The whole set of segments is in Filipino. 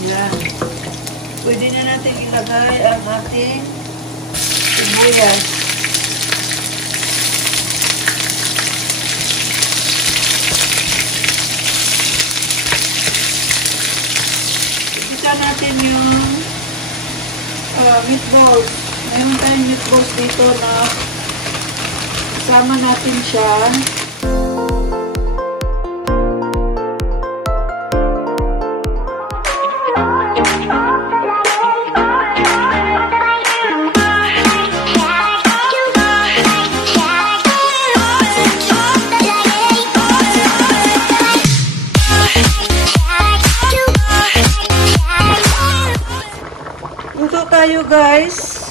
Yan. Pwede na natin ilagay ang ating sibuyas. Igisa natin yung meatballs. Mayroon tayong meatballs dito na isama natin siya. Luto tayo guys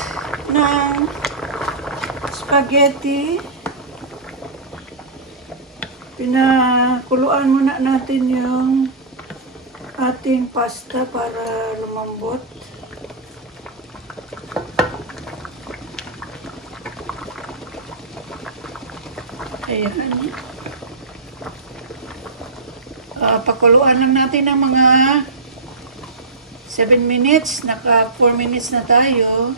ng spaghetti. Pinakuluan muna natin yung ating pasta para lumambot. Ayan. Pakuluan lang natin ng mga 7 minutes, naka 4 minutes na tayo.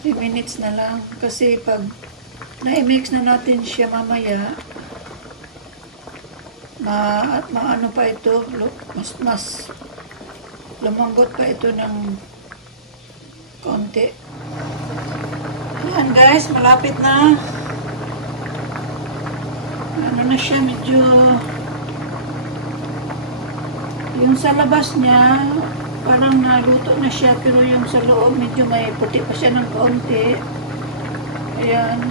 3 minutes na lang. Kasi pag na-mix na natin siya mamaya, maano pa ito, mas lumambot pa ito ng konti. Ayan guys, malapit na. Ano na siya, medyo yung sa labas niya, parang naluto na siya, pero yung sa loob, medyo may puti pa siya ng kaunti. Ayan.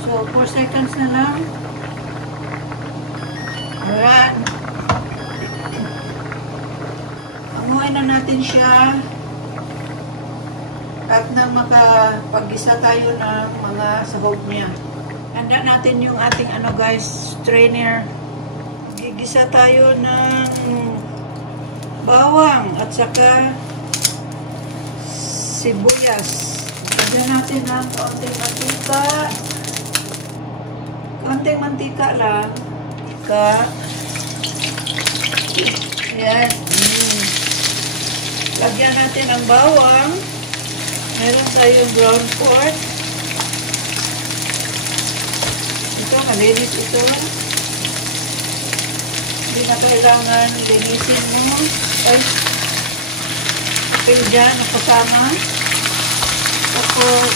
So, 4 seconds na lang. Ayan. Amuin na natin siya. At nang makapag-gisa tayo ng mga sahog niya. Handa natin yung ating guys, strainer. Gigisa tayo ng bawang at saka sibuyas. Lagyan natin ng kaunting mantika. Kaunting mantika lang. Ayan. Lagyan natin ang bawang. Meron tayong ground pork. Ito, malinis ito. Hindi na kailangan linisin mo. Ay, pil dyan, nakasama. Tapos,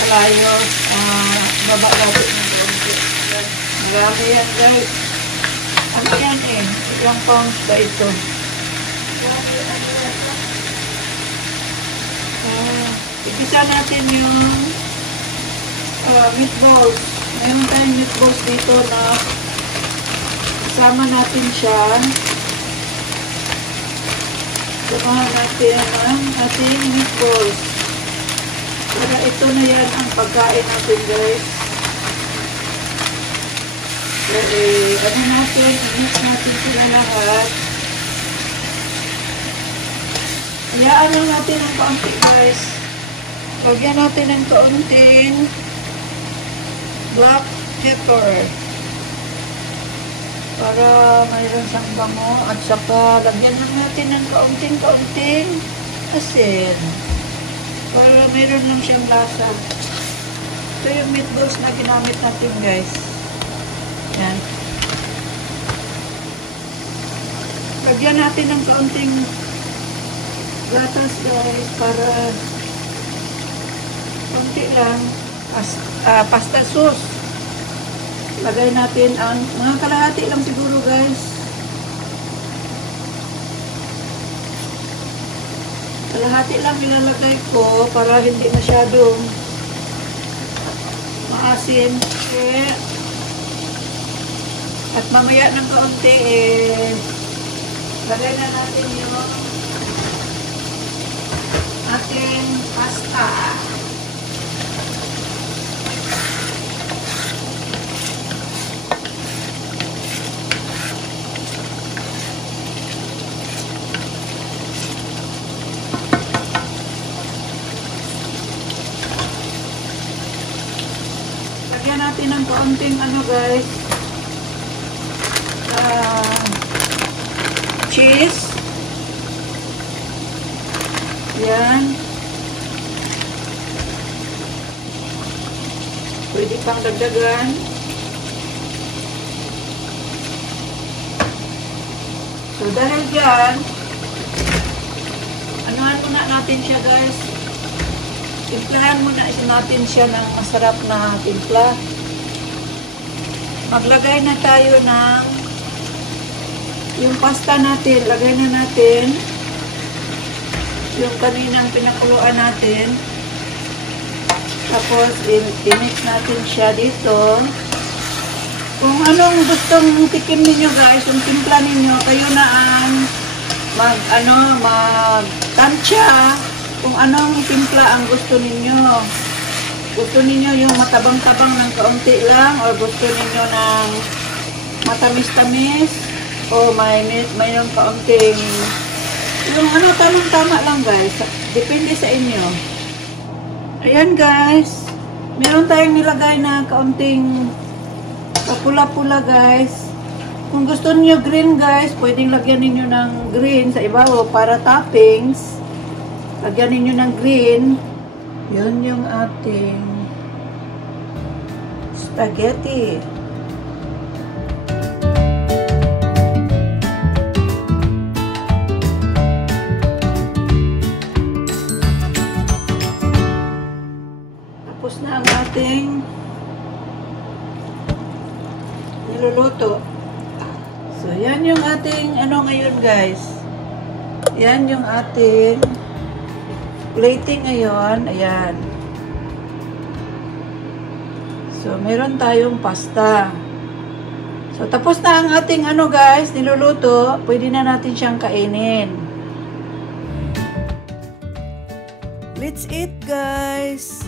kalayos, baba natin ng konti. Marami yan guys. Ano yan eh? Ilang pounds ba ito? Igisa natin yung meatballs. Mayroon tayong meatballs dito na isama natin siya. Samahan natin ang ating meatballs. Para ito na yan ang pagkain natin guys. Ano natin, mix natin sila lahat. Hayaan lang natin ang kaunti guys. Lagyan natin ng kaunting black pepper. Para mayroon siyang bango. At saka lagyan lang natin ng kaunting asin. Para mayroon lang siyang lasa. Ito yung meatballs na ginamit natin guys. Yan. Lagyan natin ng kaunting gatas guys para konti lang pasta sauce. Lagay natin ang mga kalahati lang siguro guys. Kalahati lang nilalagay ko para hindi masyadong maasim. At mamaya ng kaunti lagay na natin yung ating pasta. Lagyan natin ng kaunting guys, cheese. Yan. Pwede pang dagdagan. So, dahil dyan, anuhan muna natin siya, guys. Timplahan muna natin siya ng masarap na timpla. Maglagay na tayo ng yung pasta natin. Lagay na natin yung kaninang pinakuluan natin. Tapos, i-mix natin siya dito. Kung anong gustong tikim ninyo, guys, yung timpla ninyo, kayo na ang mag-tansya kung anong timpla ang gusto ninyo. Gusto ninyo yung matabang-tabang ng kaunti lang, or gusto ninyo ng matamis-tamis, o mayroong kaunting yung tamang-tama lang, guys. Depende sa inyo. Ayan, guys. Meron tayong nilagay na kaunting pula-pula, guys. Kung gusto niyo green, guys, pwedeng lagyan niyo ng green sa ibabaw para toppings. Lagyan niyo ng green. Yun yung ating spaghetti. Tapos na ang ating niluluto. So, yan yung ating ngayon, guys. Yan yung ating plating ngayon. Ayan. So, meron tayong pasta. So, tapos na ang ating guys, niluluto. Pwede na natin siyang kainin. Let's eat, guys!